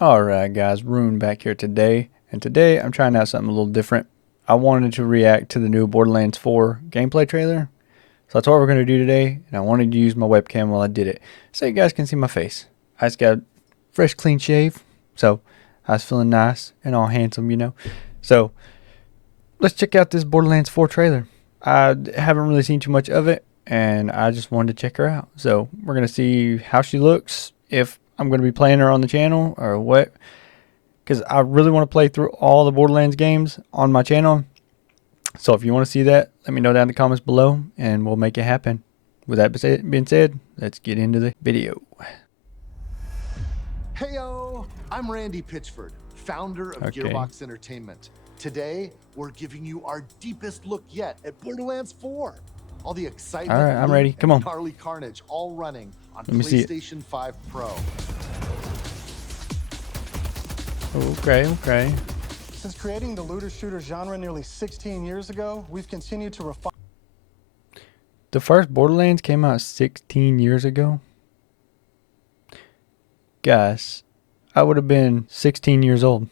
Alright guys, Rune back here today, and today I'm trying out something a little different. I wanted to react to the new Borderlands 4 gameplay trailer, so that's what we're going to do today, and I wanted to use my webcam while I did it, so you guys can see my face. I just got a fresh clean shave, so I was feeling nice and all handsome, you know. So, let's check out this Borderlands 4 trailer. I haven't really seen too much of it, and I just wanted to check her out. So, we're going to see how she looks, if I'm going to be playing her on the channel, or what. Because I really want to play through all the Borderlands games on my channel. So if you want to see that, let me know down in the comments below, and we'll make it happen. With that being said, let's get into the video. Heyo, I'm Randy Pitchford, founder of Gearbox Entertainment. Today, we're giving you our deepest look yet at Borderlands 4. All the excitement, all right, I'm ready. Come on. gnarly carnage, all running on Let me see it. PlayStation 5 Pro. Okay. Since creating the looter-shooter genre nearly 16 years ago, we've continued to refine. The first Borderlands came out 16 years ago. Guys, I would have been 16 years old.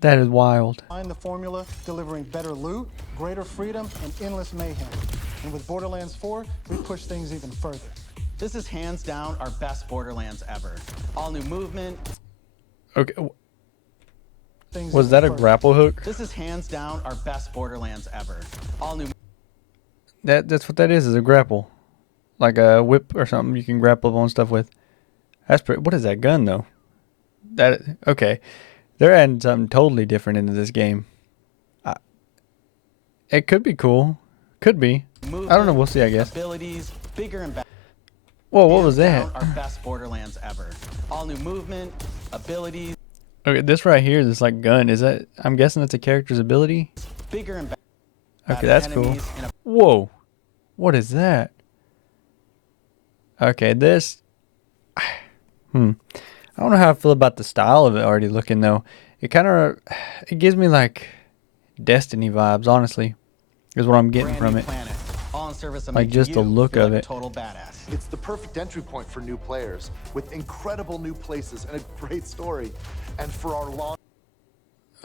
That is wild. The formula, delivering better loot, greater freedom, and endless mayhem. And with Borderlands 4, we push things even further. This is hands down our best Borderlands ever. All new movement. Okay. Was that a grapple hook? This is hands down our best Borderlands ever. All new. That's what that is a grapple. Like a whip or something you can grapple on stuff with. That's pretty. What is that gun though? Okay. They're adding something totally different into this game. It could be cool. Could be. Movement, I don't know. We'll see, I guess. Abilities, bigger and better. Whoa, what was that? Our best Borderlands ever. All new movement, abilities. Okay, this right here, this like gun, is that? I'm guessing that's a character's ability. Bigger and better. Okay, that's cool. Whoa, what is that? Okay, this. I don't know how I feel about the style of it already looking though. It gives me like Destiny vibes, honestly, is what I'm getting from it. Planet, all in service of like just the look of it. Total badass. It's the perfect entry point for new players, with incredible new places and a great story. And for our long...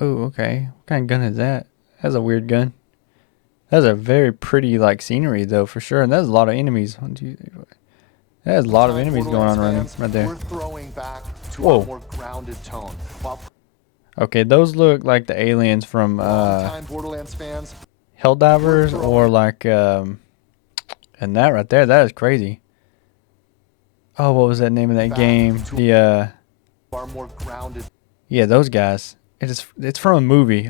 Oh, okay. What kind of gun is that? That's a weird gun. That's a very pretty like scenery though, for sure. And there's a lot of enemies. There's a lot of enemies going on right there. We're throwing back to a more grounded tone. Okay, those look like the aliens from Borderlands fans, Helldivers, or like and that right there, that is crazy. Oh, what was that name of that game? The more grounded. Yeah, those guys. It's from a movie.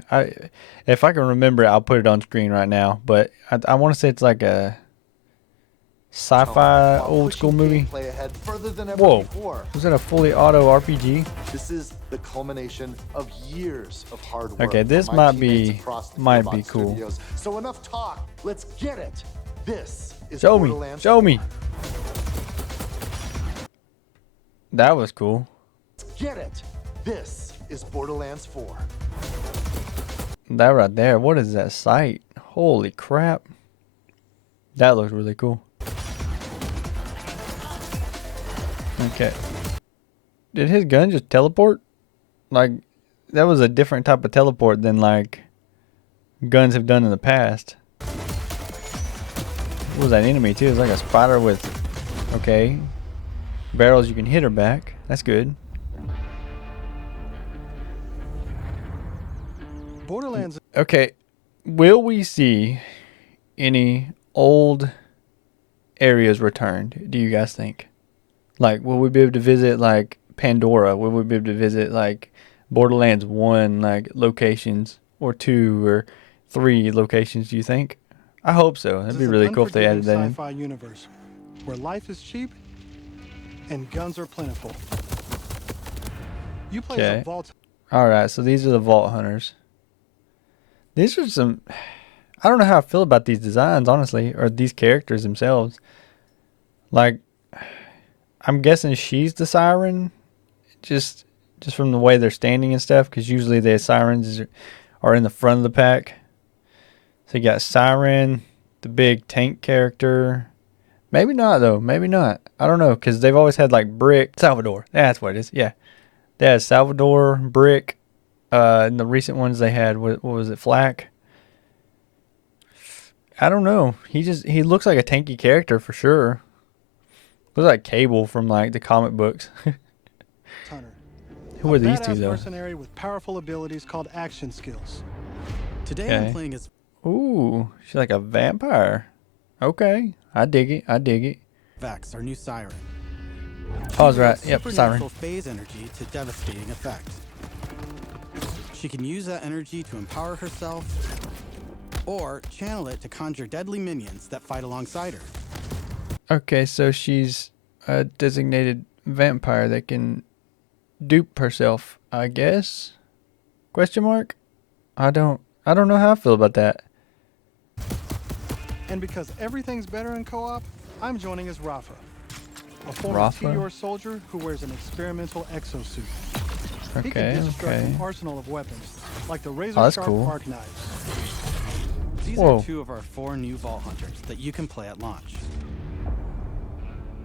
If I can remember it, I'll put it on screen right now. But I want to say it's like a sci-fi old school movie. Whoa, was that a fully auto RPG? This is the culmination of years of hard work. Okay, this might be cool. Studios. So enough talk. Let's get it. This is Show me. That was cool. Let's get it. This is Borderlands 4. That right there, what is that sight? Holy crap. That looks really cool. Okay. Did his gun just teleport? Like, that was a different type of teleport than like guns have done in the past. What was that enemy too? It's like a spider with, okay, barrels you can hit her back. That's good. Borderlands. Okay, will we see any old areas returned, do you guys think? Like, will we be able to visit like Pandora? Will we be able to visit like Borderlands 1 like locations, or 2 or 3 locations, do you think? I hope so. That'd be really cool if they added that in. Sci-fi universe where life is cheap and guns are plentiful. You play as a vault. All right, so these are the Vault Hunters. These are some... I don't know how I feel about these designs, honestly, or these characters themselves. Like, I'm guessing she's the Siren, just from the way they're standing and stuff, because usually the Sirens are in the front of the pack. So you got Siren, the big tank character, Maybe not though. Maybe not. I don't know because they've always had like Brick, Salvador. That's what it is. Yeah, they had Salvador, Brick. In the recent ones they had what was it, Flack? I don't know. He looks like a tanky character for sure. Looks like Cable from like the comic books. Hunter. Who are these two badass though? mercenary with powerful abilities called action skills. Today I'm playing as Ooh, she's like a vampire. Okay, I dig it. I dig it. Vex, our new siren. Pause right. She Yep, wields siren. supernatural phase energy to devastating effect. She can use that energy to empower herself, or channel it to conjure deadly minions that fight alongside her. Okay, so she's a designated vampire that can dupe herself, I guess? Question mark? I don't know how I feel about that. And because everything's better in co-op, I'm joining as Rafa, a former Rafa? TR soldier who wears an experimental exosuit. He Okay, can deconstruct okay. an arsenal of weapons, like the that's razor-sharp cool. arc knives. These Whoa. are 2 of our 4 new Vault Hunters that you can play at launch.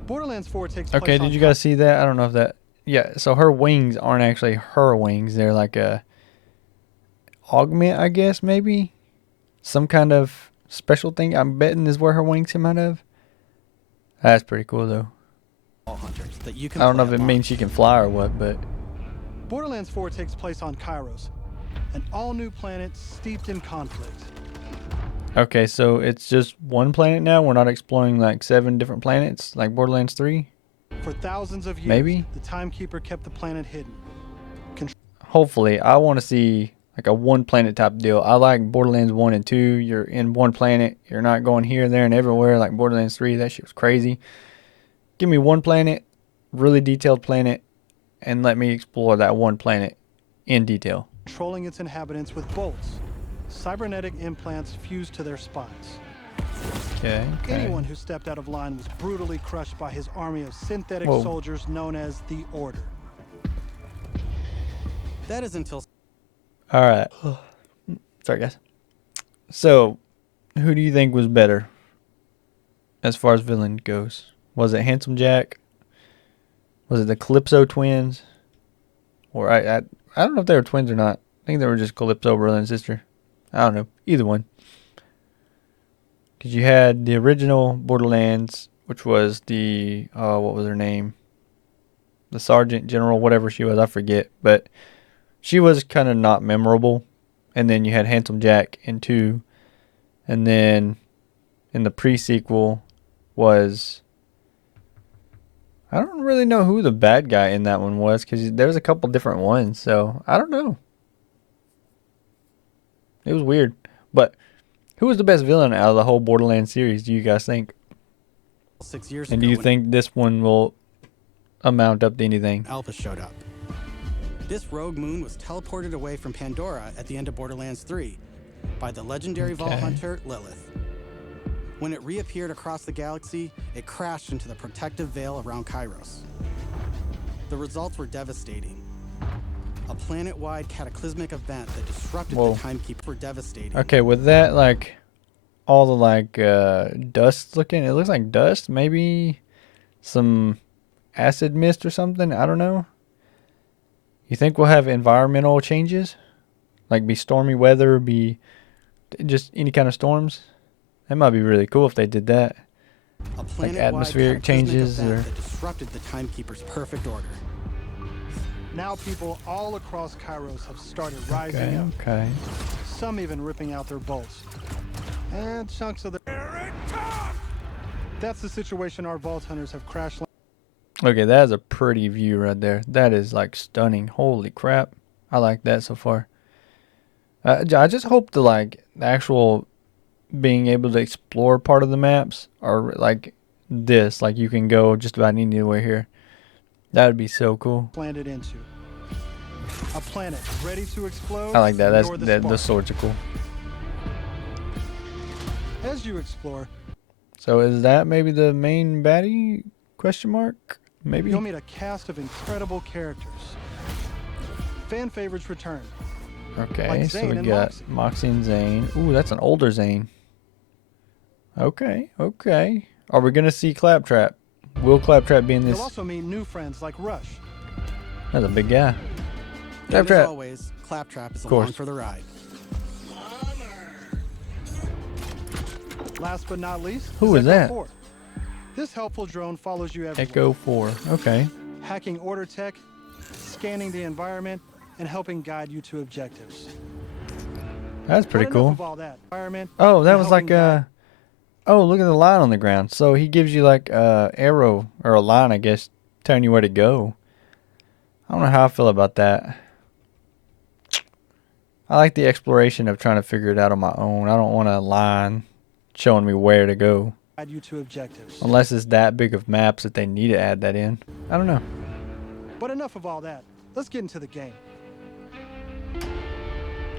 Borderlands 4 takes place Okay, on did you guys see that? I don't know if that... Yeah, so her wings aren't actually her wings. They're like a augment, I guess, maybe? Some kind of special thing, I'm betting, is where her wings come out of. That's pretty cool, though. Vault Hunters that you can I don't know play if at it means launch. she can fly or what, but... Borderlands 4 takes place on Kairos, an all-new planet steeped in conflict. Okay, so it's just one planet now? We're not exploring like 7 different planets like Borderlands 3? For thousands of years, Maybe? the Timekeeper kept the planet hidden. Hopefully. I want to see like a one planet type deal. I like Borderlands 1 and 2. You're in one planet. You're not going here, there, and everywhere like Borderlands 3. That shit was crazy. Give me one planet, really detailed planet, and let me explore that one planet in detail. Controlling its inhabitants with bolts, cybernetic implants fused to their spines. Okay. Anyone who stepped out of line was brutally crushed by his army of synthetic Whoa. soldiers known as the Order. That is until All right. Sorry, guys. So, who do you think was better as far as villain goes? Was it Handsome Jack? Was it the Calypso twins? Or I don't know if they were twins or not. I think they were just Calypso, brother and sister. I don't know. Either one. Because you had the original Borderlands, which was the, what was her name? The Sergeant General, whatever she was, I forget. But she was kind of not memorable. And then you had Handsome Jack in 2. And then in the pre-sequel was... I don't really know who the bad guy in that one was, because there was a couple different ones. So, I don't know. It was weird. But who was the best villain out of the whole Borderlands series, do you guys think? 6 years And ago do you when think this one will amount up to anything? Alpha showed up. This rogue moon was teleported away from Pandora at the end of Borderlands 3 by the legendary Vault Okay. Hunter Lilith. When it reappeared across the galaxy, it crashed into the protective veil around Kairos. The results were devastating. A planet-wide cataclysmic event that disrupted Whoa. the Timekeeper were devastating. Okay, with that, like, all the, like, dust looking, it looks like dust, maybe some acid mist or something, I don't know. You think we'll have environmental changes? Like, be stormy weather, be just any kind of storms? That might be really cool if they did that. A planet-wide atmospheric cataclysmic changes event or- that disrupted the Timekeeper's perfect order. Now people all across Kairos have started rising up, Okay. some even ripping out their bolts. And chunks of their... That's the situation our Vault Hunters have crash Okay, that is a pretty view right there. That is, like, stunning. Holy crap. I like that so far. I just hope the, like, the actual being able to explore part of the maps are like this. Like, you can go just about anywhere here. That would be so cool. landed into. A planet ready to explode. I like that. You're the The spark. swords are cool. As you explore, So is that maybe the main baddie? Question mark? Maybe? you'll meet a cast of incredible characters. Fan favorites return. Okay, like so Zane we and got Moxie and Zane. Ooh, that's an older Zane. Okay, okay. Are we gonna see Claptrap? Will Claptrap be in this? You'll also meet new friends like Rush. That's a big guy. And as Claptrap. always, Claptrap is course. along for the ride. Last but not least, Who is Echo that? 4. This helpful drone follows you everywhere. Echo 4. Okay. Hacking order tech, scanning the environment, and helping guide you to objectives. That's pretty But cool. enough of all that. Environment Oh, that and was helping like guide- oh, look at the line on the ground. So he gives you like a arrow or a line, I guess, telling you where to go. I don't know how I feel about that. I like the exploration of trying to figure it out on my own. I don't want a line showing me where to go. guide you to objectives. Unless it's that big of maps that they need to add that in. I don't know. But enough of all that. Let's get into the game.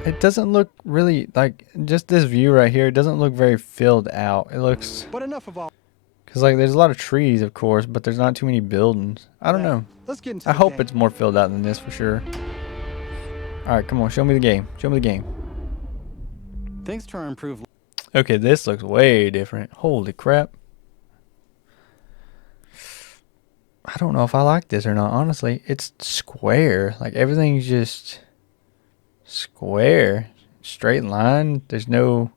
It doesn't look really like, just this view right here, it doesn't look very filled out. It looks, But enough of all because like there's a lot of trees, of course, but there's not too many buildings. I don't that. know. Let's get into I the hope game. it's more filled out than this for sure. Alright, come on, show me the game. Show me the game. Thanks to our improved Okay, this looks way different. Holy crap. I don't know if I like this or not, honestly. It's square. Like everything's just square. Straight line. There's no,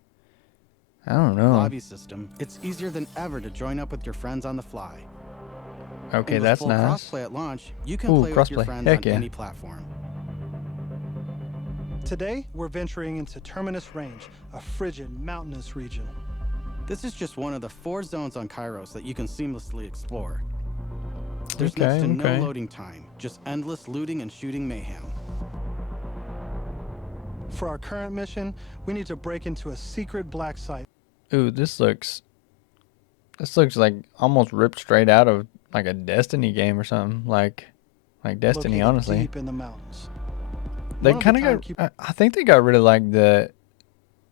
I don't know. lobby system, it's easier than ever to join up with your friends on the fly. Okay, And with that's full nice. crossplay at launch, you can Ooh, play with your crossplay. friends Heck on yeah. any platform. Today, we're venturing into Terminus Range, a frigid, mountainous region. This is just one of the 4 zones on Kairos that you can seamlessly explore. There's next to no Okay. loading time, just endless looting and shooting mayhem. For our current mission, we need to break into a secret black site. Ooh, this looks like almost ripped straight out of like a Destiny game or something. Like Destiny, located honestly. deep in the mountains. They One of the kind of got. timekeep- I think they got rid of like the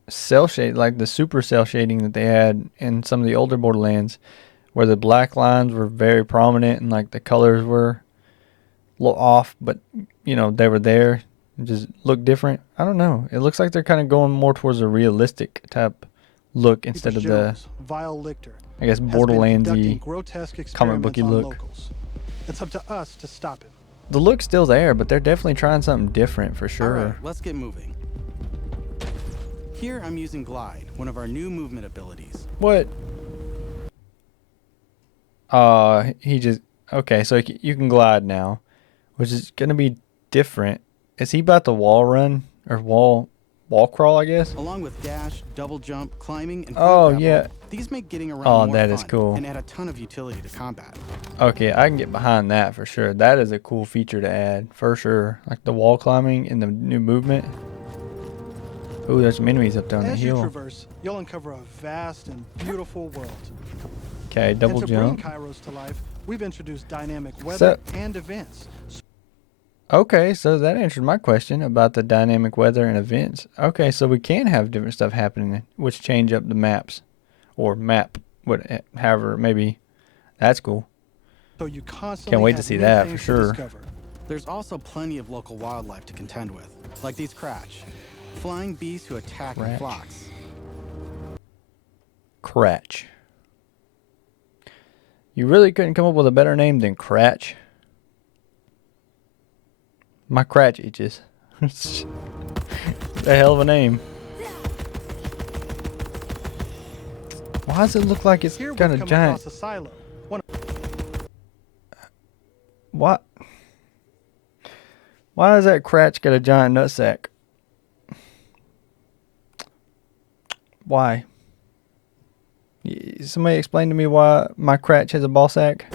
cell shade, like the super cell shading that they had in some of the older Borderlands, where the black lines were very prominent and like the colors were a little off, but you know they were there. It just looked different. I don't know. It looks like they're kind of going more towards a realistic type look instead of the, Generals, Vile Lichter, I guess, has been conducting Borderlandsy. grotesque experiments comic booky on look. locals. It's up to us to stop him. The look's still there, but they're definitely trying something different for sure. All right, let's get moving. Here I'm using Glide, one of our new movement abilities. What? He just, okay, so you can glide now, which is gonna be different. Is he about to wall run or wall crawl, I guess? Along with dash, double jump, climbing, and Oh, free grapple, yeah. these make getting around Oh, more that is fun cool. and add a ton of utility to combat. Okay, I can get behind that for sure. That is a cool feature to add for sure. Like the wall climbing and the new movement. Ooh, there's some enemies up there on the As you hill. traverse, you'll uncover a vast and beautiful world. Okay, double and to jump. bring Kairos to life, we've introduced dynamic So- weather and events. Okay, so that answered my question about the dynamic weather and events. Okay, so we can have different stuff happening, which change up the maps, or map, however, maybe. That's cool. So you constantly Can't wait to have see new that for things to sure. discover. There's also plenty of local wildlife to contend with, like these Cratch, flying beasts who attack in Cratch. flocks. Cratch. You really couldn't come up with a better name than Cratch. My crotch itches. It's a hell of a name. Why does it look like it's Here got we've a come giant? across a silo. What? Why does that Cratch got a giant nutsack? Why? Somebody explain to me why my Cratch has a ball sack?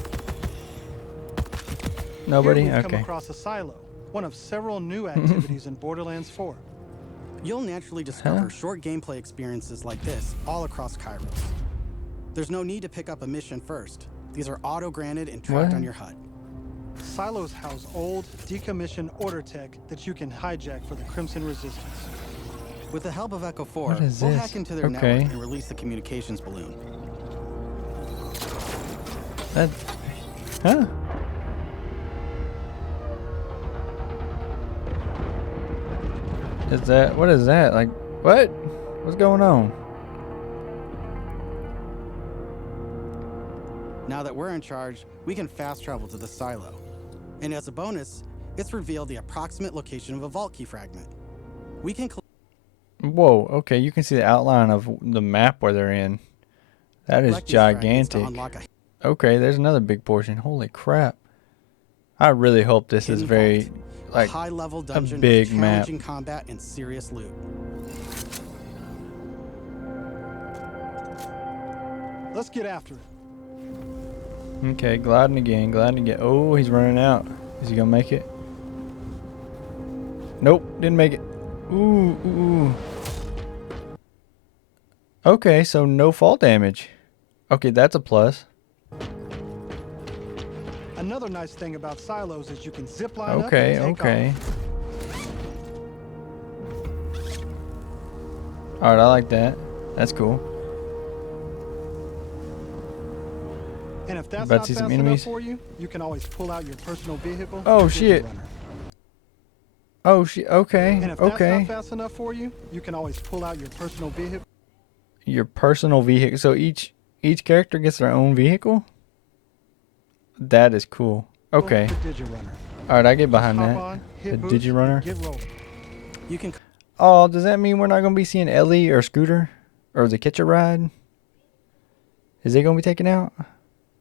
Nobody? Here we've come Okay. across a silo, one of several new activities in Borderlands 4. You'll naturally discover Huh? short gameplay experiences like this all across Kairos. There's no need to pick up a mission first. These are auto-granted and tracked What? on your HUD. Silos house old, decommissioned order tech that you can hijack for the Crimson Resistance. With the help of Echo 4, What is we'll this? hack into their Okay. network and release the communications balloon. That, huh? Is that, what is that? Like, what? What's going on? Now that we're in charge, we can fast travel to the silo. And as a bonus, it's revealed the approximate location of a vault key fragment. We can Whoa, okay, you can see the outline of the map where they're in. That is collect these fragments to gigantic. unlock a Okay, there's another big portion. Holy crap. I really hope this is hidden very, vault, like, a high-level dungeon big with map. challenging combat and serious loot. Let's get after it. Okay, gliding again, gliding again. Oh, he's running out. Is he gonna make it? Nope, didn't make it. Ooh, ooh, ooh. Okay, so no fall damage. Okay, that's a plus. Another nice thing about silos is you can zip line up Okay, and take okay. off. Alright, I like that. That's cool. And if that's About to not see fast some enough enemies. for you, you can always pull out your personal vehicle. Oh, the shit. Digirunner. Oh shit, okay, And if that's okay. not fast enough for you, you can always pull out your personal vehicle. Your personal vehicle. So each character gets their own vehicle? That is cool. Okay. The Digirunner. Alright, I get behind Hop that. on, hit The boost, and Digirunner. get rolling. You can Oh, does that mean we're not going to be seeing Ellie or Scooter? Or the Catch a Ride? Is they going to be taken out?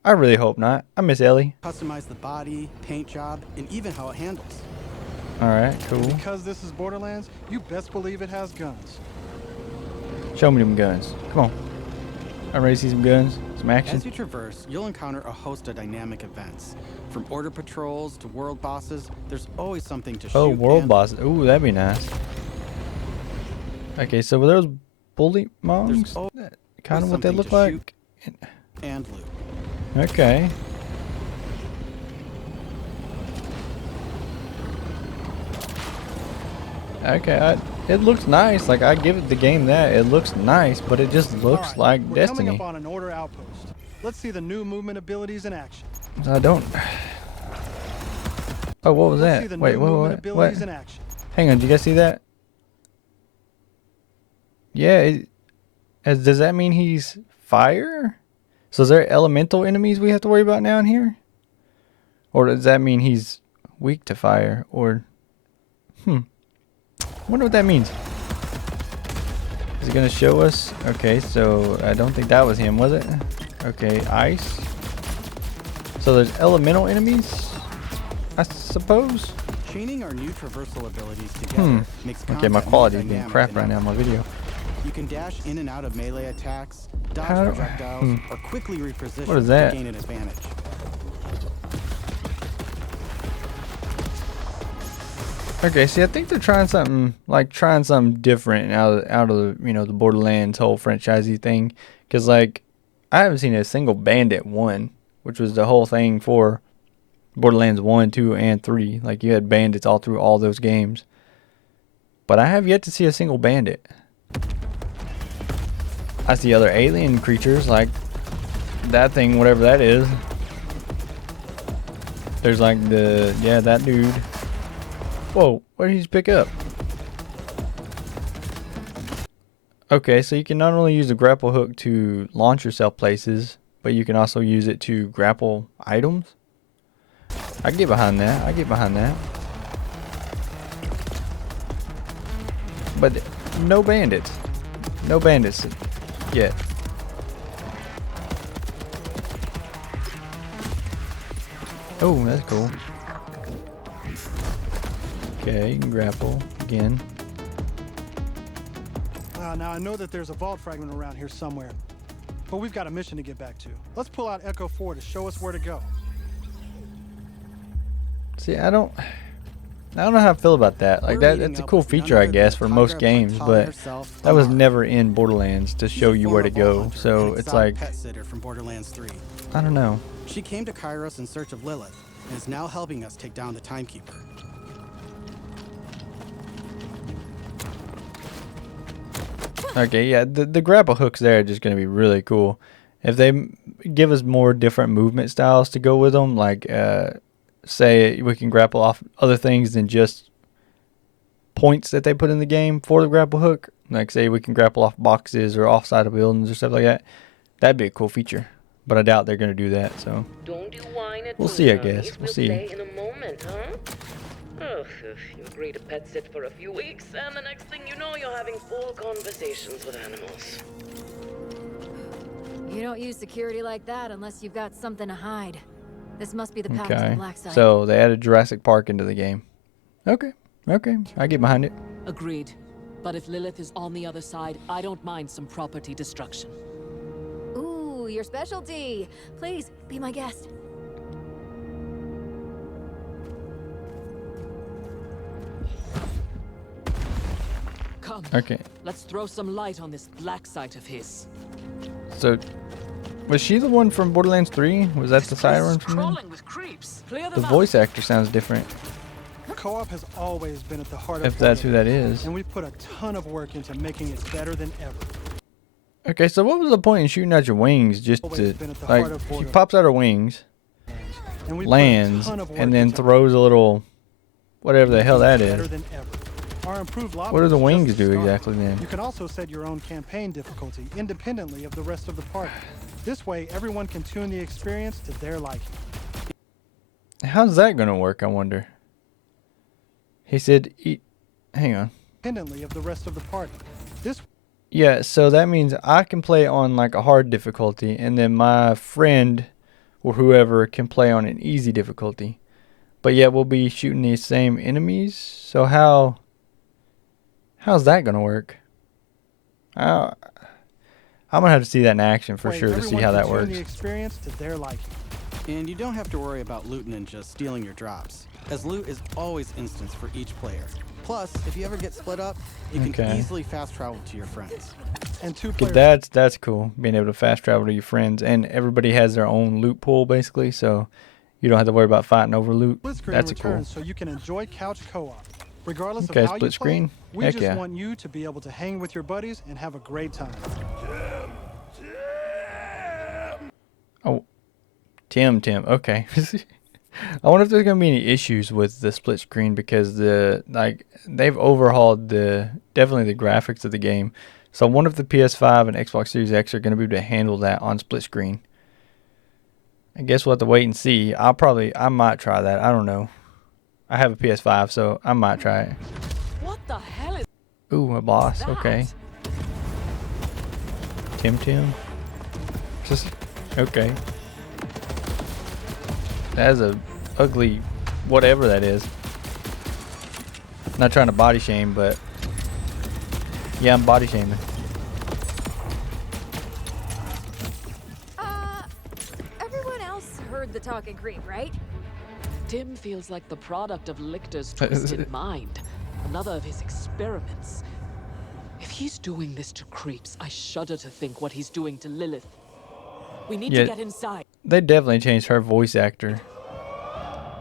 I really hope not. I miss Ellie. customize the body, paint job, and even how it handles. Alright, cool. Because this is Borderlands, you best believe it has guns. Show me them guns. Come on. I'm ready to see some guns. Some action. As you traverse, you'll encounter a host of dynamic events. From order patrols to world bosses, there's always something to Oh, shoot world and boss. Ooh, that'd be nice. Okay, so were those bully mongs? always Kind of what they something look to like? and loot. Okay. Okay, it looks nice. Like, I give the game that. It looks nice, but it just looks All right, like we're coming Destiny. up on an order outpost. Let's see the new movement abilities in action. I don't... Oh, what was Let's see that? the Wait, new what, movement what, abilities what? in action. Hang on, did you guys see that? Yeah, does that mean he's fire? So is there elemental enemies we have to worry about now in here? Or does that mean he's weak to fire? Or... Wonder what that means. Is it gonna show us? Okay, so I don't think that was him, was it? Okay, ice. So there's elemental enemies, I suppose. Chaining our new traversal abilities together makes Okay, my combat more quality's being dynamic crap than right now in my ever. video. You can dash in and out of melee attacks, dodge How- projectiles, or quickly reposition What is that? to gain an advantage. Okay, see, I think they're trying something different out of the, the Borderlands whole franchisey thing, because like I haven't seen a single bandit one, which was the whole thing for Borderlands 1, 2, and 3. Like you had bandits all through all those games, but I have yet to see a single bandit. I see other alien creatures like that thing, whatever that is. There's like that dude. Whoa, what did he just pick up? Okay, so you can not only use the grapple hook to launch yourself places, but you can also use it to grapple items. I get behind that. I get behind that. But no bandits. No bandits yet. Oh, that's cool. Okay, you can grapple again. Now I know that there's a vault fragment around here somewhere, but we've got a mission to get back to. Let's pull out Echo 4 to show us where to go. See, I don't know how I feel about that. Like We're that's meeting a up cool with none feature, I other guess, than for most Tigra games, Portala but herself, that was Amar. never in Borderlands to She's show a you where to former vault go. hunter So and it's exotic like, pet sitter from Borderlands 3. I don't know. She came to Kairos in search of Lilith and is now helping us take down the Timekeeper. Okay, yeah, the grapple hooks there are just going to be really cool. If they give us more different movement styles to go with them, like say we can grapple off other things than just points that they put in the game for the grapple hook, like say we can grapple off boxes or offside of buildings or stuff like that, that'd be a cool feature. but I doubt they're gonna do that. So Don't you whine at we'll me, see, I honeys. guess. We'll We'll see. play in a moment, huh? Ugh, you agree to pet sit for a few weeks, and the next thing you know, you're having full conversations with animals. You don't use security like that unless you've got something to hide. This must be the path to the Okay. black site. So they added Jurassic Park into the game. Okay. Okay. I get behind it. Agreed. But if Lilith is on the other side, I don't mind some property destruction. Ooh, your specialty. Please, be my guest. Come. Okay. Let's throw some light on this black site of his. So was she the one from Borderlands 3? Was that the This place siren is from them? crawling with creeps. Clear The them out. voice actor sounds different. Co-op has always been at the heart of If that's who that Borderlands, is. and we've put a ton of work into making it better than ever. Okay, so what was the point in shooting out your wings just Always to, been at the like, heart of she Borderlands. pops out her wings, And we've put a lands, ton of work and then into throws a little, whatever the hell that better is. than ever. Our improved lobby What do the is just wings the do start. exactly then? You can also set your own campaign difficulty independently of the rest of the party. This way, everyone can tune the experience to their liking. How's that gonna work, I wonder? He said, hang on. Independently of the rest of the party. This Yeah, so that means I can play on like a hard difficulty, and then my friend or whoever can play on an easy difficulty. But yet we'll be shooting these same enemies. So how's that gonna work? I'm gonna have to see that in action for way, sure to see everyone how can that tune works. the experience to their liking. And you don't have to worry about loot ninjas stealing your drops, as loot is always instanced for each player. Plus, if you ever get split up, you can Okay. easily fast travel to your friends. And two Okay, players that's cool. Being able to fast travel to your friends, and everybody has their own loot pool basically, so you don't have to worry about fighting over loot. split screen That's cool. returns so you can enjoy couch co-op. Regardless Okay, of how you split screen? play, we Heck just yeah. want you to be able to hang with your buddies and have a great time. Oh, Tim. Okay. I wonder if there's gonna be any issues with the split screen because they've overhauled definitely the graphics of the game. So I wonder if the PS5 and Xbox Series X are gonna be able to handle that on split screen. I guess we'll have to wait and see. I might try that. I don't know. I have a PS5, so I might try it. What the hell is Ooh, a boss. that? Okay. Tim. Just okay. That is a ugly whatever that is. Not trying to body shame, but yeah, I'm body shaming. Everyone else heard the talking creep, right? Tim feels like the product of Lichter's twisted mind. Another of his experiments. If he's doing this to creeps, I shudder to think what he's doing to Lilith. We need Yeah. to get inside. They definitely changed her voice actor.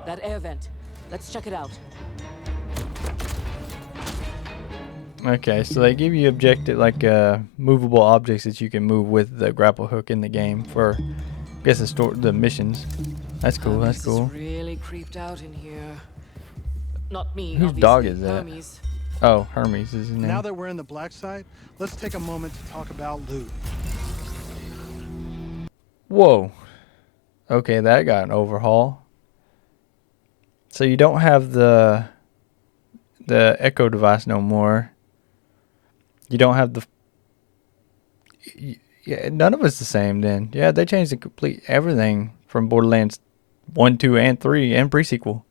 That air vent. Let's check it out. Okay, so they give you movable objects that you can move with the grapple hook in the game for, I guess, the missions. That's cool. That's Hermes cool. is really creeped out in here. Not me. Whose obviously, dog is that? Hermes. Oh, Hermes is his name. Now that we're in the black site, let's take a moment to talk about loot. Whoa. Okay, that got an overhaul. So you don't have the Echo device no more. You don't have the... Yeah, none of it's the same then. Yeah, they changed the complete everything from Borderlands 1, 2, and 3, and pre-sequel.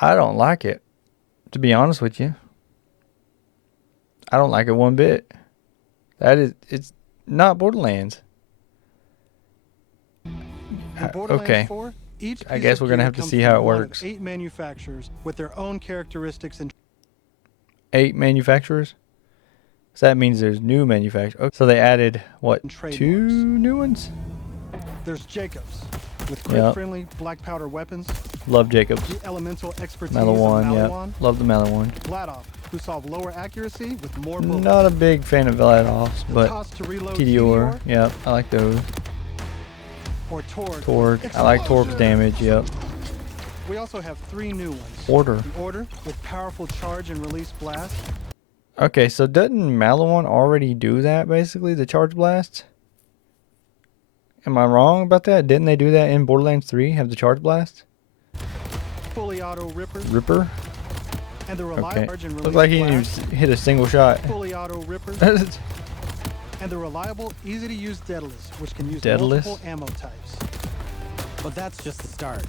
I don't like it, to be honest with you. I don't like it one bit. It's not Borderlands. In Borderlands Okay. 4, each I piece guess of we're gonna gear have to comes see from how it one of works. 8 manufacturers with their own characteristics and 8 manufacturers? So that means there's new manufacturers. Okay. So they added, what, trademarks. 2 new ones? there's Jacobs with Yep. crit-friendly black powder weapons, Love Jacobs. the elemental expertise Mellow of one, yeah. Malawan, Love the mellow one. Vladoff, who solve lower accuracy with more bullets. Not a big fan of Vladoffs, The but toss to reload TDR, yep, I like those. or Torg. Torg, I like Torg's damage, yep. We also have 3 new ones. Order. The Order with powerful charge and release blast. Okay, so doesn't Malawon already do that, basically, the charge blast? Am I wrong about that? Didn't they do that in Borderlands 3? Have the charge blast? Fully auto rippers. Ripper? And the Okay. reliable charge and Looks release like he didn't blast. even hit a single shot. Fully auto rippers. And the reliable, easy to use Daedalus, which can use Daedalus? multiple ammo types. But that's just the start.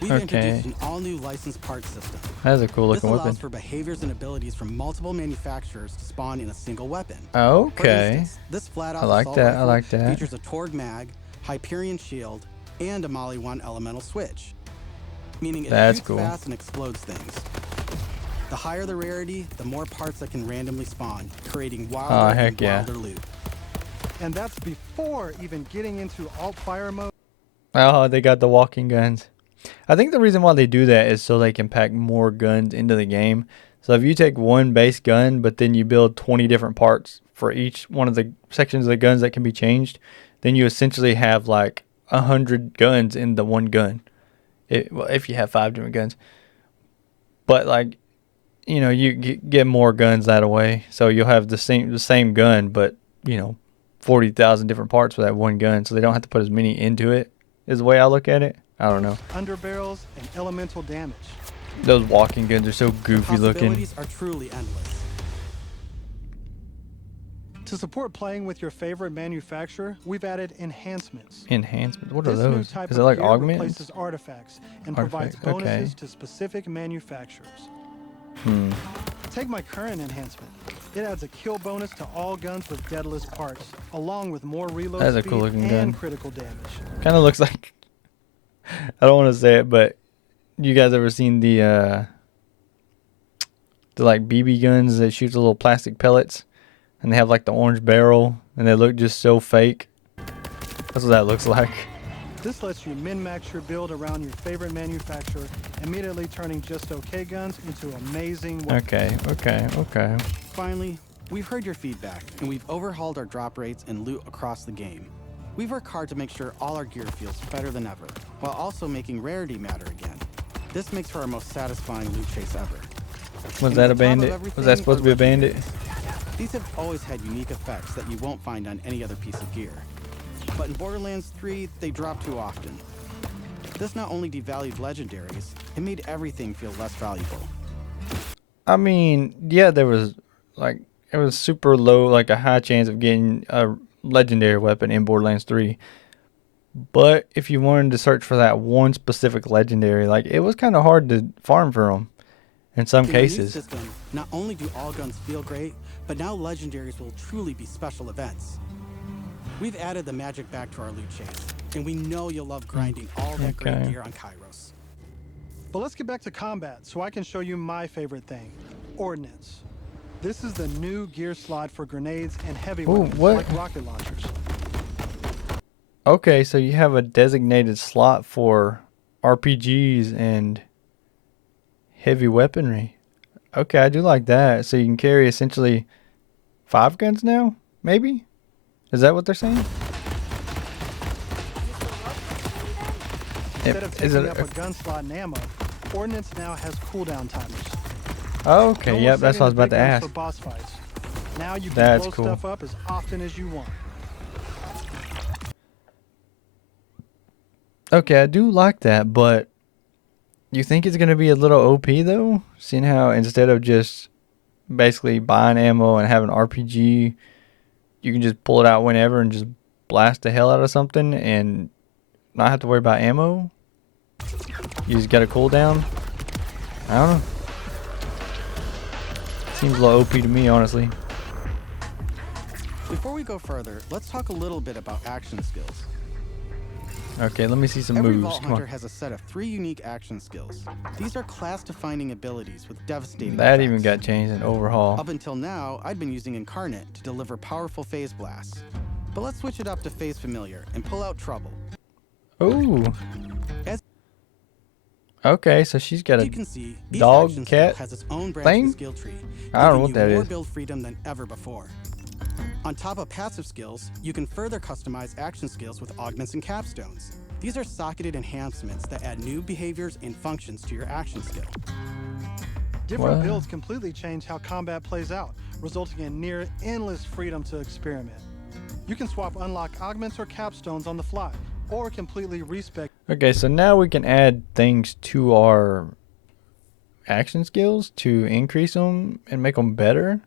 We've Okay. introduced an all-new licensed parts system. That's a cool This looking allows weapon. for behaviors and abilities from multiple manufacturers to spawn in a single weapon. For Okay. instance, this flat-out I like assault that, I rifle like that. features a Torg mag, Hyperion shield, and a Molly 1 elemental switch, meaning it That's shoots cool. fast and explodes things. The higher the rarity, the more parts that can randomly spawn, creating wilder heck and yeah. wilder loot. And that's before even getting into alt fire mode. Oh, they got the walking guns. I think the reason why they do that is so they can pack more guns into the game. So if you take one base gun, but then you build 20 different parts for each one of the sections of the guns that can be changed, then you essentially have like 100 guns in the one gun. Well, if you have 5 different guns. But like, you know, you get more guns that way. So you'll have the same gun, but you know, 40,000 different parts for that one gun. So they don't have to put as many into it, is the way I look at it. I don't know. Underbarrels, and elemental damage. Those walking guns are so goofy looking. Possibilities are truly endless. To support playing with your favorite manufacturer, we've added enhancements. Enhancements. What are This new those? type Is it of like gear augments? replaces artifacts and provides Artifacts, okay. bonuses to specific manufacturers. Hmm. Take my current enhancement. It adds a kill bonus to all guns with Daedalus parts, along with more reload That's a speed cool looking and gun. critical damage. Kind of looks like. I don't want to say it, but you guys ever seen the like BB guns that shoot the little plastic pellets, and they have like the orange barrel, and they look just so fake. That's what that looks like. This lets you min-max your build around your favorite manufacturer, immediately turning just okay guns into amazing weapons. Okay. Finally, we've heard your feedback, and we've overhauled our drop rates and loot across the game. We've worked hard to make sure all our gear feels better than ever, while also making rarity matter again. This makes for our most satisfying loot chase ever. Was that a bandit? Was that supposed to be a bandit? These have always had unique effects that you won't find on any other piece of gear. But in Borderlands 3, they drop too often. This not only devalued legendaries, it made everything feel less valuable. I mean, yeah, there was like it was super low, like a high chance of getting a legendary weapon in Borderlands 3. But if you wanted to search for that one specific legendary, like it was kind of hard to farm for them in some In the new cases. system, not only do all guns feel great, but now legendaries will truly be special events. We've added the magic back to our loot chain, and we know you'll love grinding all that great Okay. gear on Kairos. But let's get back to combat so I can show you my favorite thing, ordnance. This is the new gear slot for grenades and heavy Ooh, weapons what? like rocket launchers. Okay, so you have a designated slot for RPGs and heavy weaponry. Okay, I do like that. So you can carry essentially 5 guns now, maybe? Is that what they're saying? Instead of Is taking it up a gun slot and ammo, ordnance now has cooldown timers. okay, No yep, more that's what I was saving the about to big guns ask. For boss fights. Now you can That's blow cool. stuff up as often as you want. Okay, I do like that, but you think it's going to be a little OP though? Seeing how instead of just basically buying ammo and having RPG, you can just pull it out whenever and just blast the hell out of something and not have to worry about ammo? You just got a cooldown? I don't know. Seems a little OP to me, honestly. Before we go further, let's talk a little bit about action skills. Okay, let me see some Every moves. Vault Come Hunter on. has a set of 3 unique action skills. These are class-defining abilities with devastating That effects. even got changed in Overhaul. Up until now, I'd been using Incarnate to deliver powerful phase blasts. But let's switch it up to Phase Familiar and pull out Trouble. Ooh. As Okay, so she's got you a can see, each dog, action skill cat has its own branch thing? of the skill tree, I don't know giving what you that more is. build freedom than ever before. On top of passive skills, you can further customize action skills with augments and capstones. These are socketed enhancements that add new behaviors and functions to your action skill. Different What? builds completely change how combat plays out, resulting in near endless freedom to experiment. You can swap unlock augments or capstones on the fly, or completely respec. Okay, so now we can add things to our action skills to increase them and make them better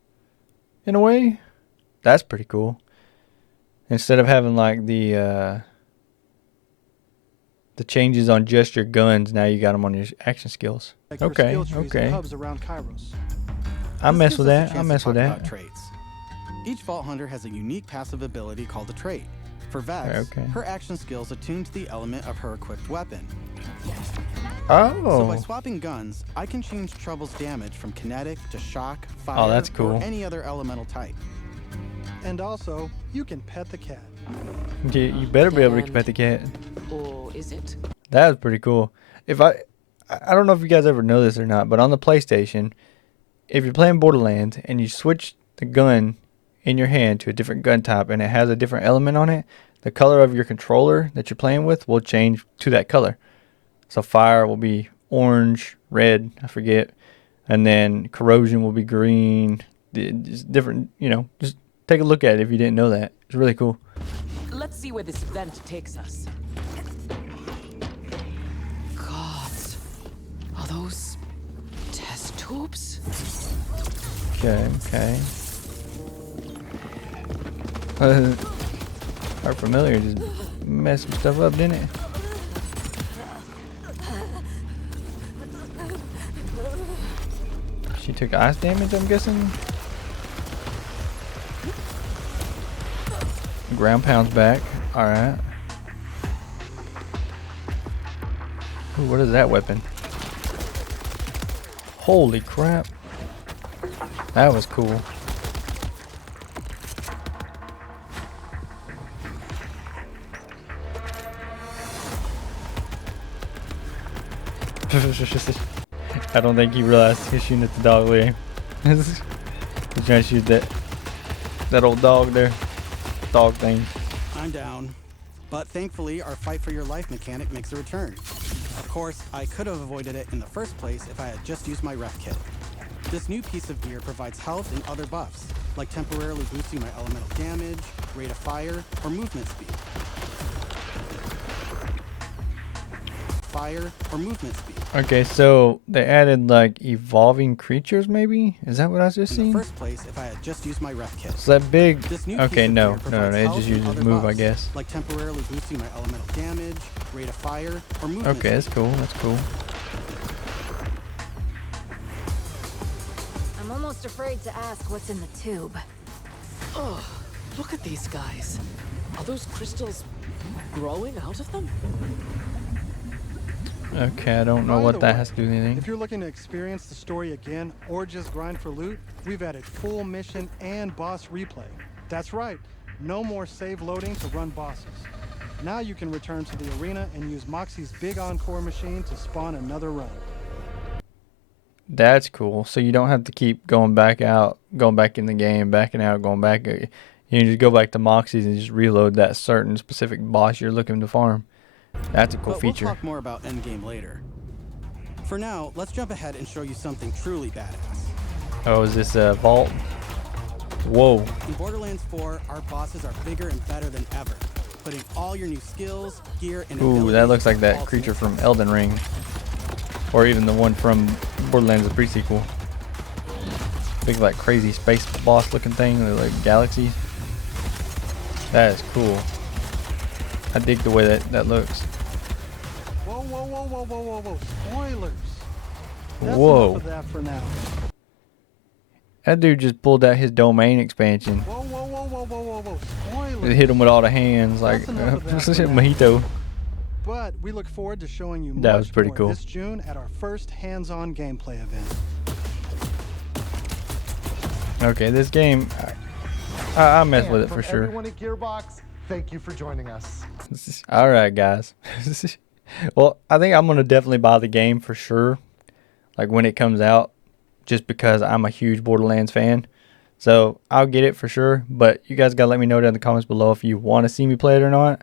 in a way. That's pretty cool. Instead of having like the changes on just your guns, now you got them on your action skills. Okay, okay. Hubs around Kairos. I mess with This gives us a that. I chance mess to with talk about that. traits. Each Vault Hunter has a unique passive ability called a trait. For Vex, Okay. her action skills attune to the element of her equipped weapon. Oh. So by swapping guns, I can change Trouble's damage from kinetic to shock, fire, that's cool. or any other elemental type. And also, you can pet the cat. You better be able to pet the cat. Or is it? That was pretty cool. I don't know if you guys ever know this or not, but on the PlayStation, if you're playing Borderlands and you switch the gun in your hand to a different gun type and it has a different element on it, the color of your controller that you're playing with will change to that color. So fire will be orange, red, I forget, and then corrosion will be green. Just different, just take a look at it if you didn't know that. It's really cool. Let's see where this vent takes us. Gods, are those test tubes? Okay. Our familiar just messed some stuff up, didn't it? She took ice damage, I'm guessing. Ground pound's back. Alright. Ooh, what is that weapon? Holy crap. That was cool. I don't think he realized he was shooting at the dog leg. He's trying to shoot that old dog there. Dog thing. I'm down. But thankfully, our fight for your life mechanic makes a return. Of course, I could have avoided it in the first place if I had just used my ref kit. This new piece of gear provides health and other buffs, like temporarily boosting my elemental damage, rate of fire, or movement speed. Okay, so they added like evolving creatures, maybe? Is that what I was just In seeing? the first place, if I had just used my ref kit. So that big. This new Okay, piece of no, gear it provides just health and uses other move, I buffs, guess. like temporarily boosting my elemental damage, rate of fire, or movement Okay, that's speed. cool. That's cool. I'm almost afraid to ask what's in the tube. Oh, look at these guys. Are those crystals growing out of them? Okay, I don't know By what the that way, has to do with anything. If you're looking to experience the story again or just grind for loot, we've added full mission and boss replay. That's right, no more save loading to run bosses. Now you can return to the arena and use Moxie's big encore machine to spawn another run. That's cool. So you don't have to keep going back out, going back in the game, backing out, going back. You can just go back to Moxie's and just reload that certain specific boss you're looking to farm. That's a cool But feature. we'll talk more about endgame later. For now, let's jump ahead and show you something truly badass. Oh, is this a vault? Whoa. In Borderlands 4, our bosses are bigger and better than ever, putting all your new skills, gear, and Ooh, abilities that looks like all that to creature the from test. Elden Ring. Or even the one from Borderlands, the pre-sequel. Big, like, crazy space boss looking thing, with, like, galaxies. That is cool. I dig the way that looks. Whoa. Spoilers. That's Whoa. enough of that for now. That dude just pulled out his domain expansion. Whoa. It Spoilers. hit him with all the hands, like That's enough of that for now. mojito. But we look forward to showing you That much was pretty more cool. this June at our first hands-on gameplay event. Okay, this game, I mess And with it from for sure. Everyone at Gearbox, thank you for joining us. All right, guys. Well, I think I'm gonna definitely buy the game for sure, like when it comes out, just because I'm a huge Borderlands fan. So I'll get it for sure. But you guys gotta let me know down in the comments below if you want to see me play it or not,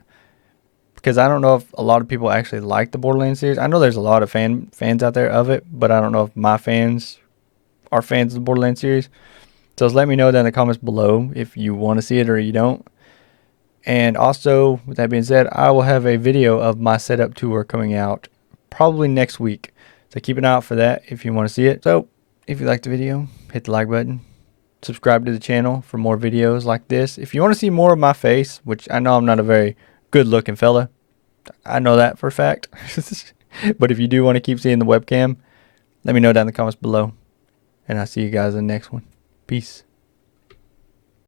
because I don't know if a lot of people actually like the Borderlands series. I know there's a lot of fans out there of it, but I don't know if my fans are fans of the Borderlands series. So just let me know down in the comments below if you want to see it or you don't. And also, with that being said, I will have a video of my setup tour coming out probably next week. So keep an eye out for that if you want to see it. So if you liked the video, hit the like button. Subscribe to the channel for more videos like this. If you want to see more of my face, which I know I'm not a very good looking fella, I know that for a fact. But if you do want to keep seeing the webcam, let me know down in the comments below. And I'll see you guys in the next one. Peace.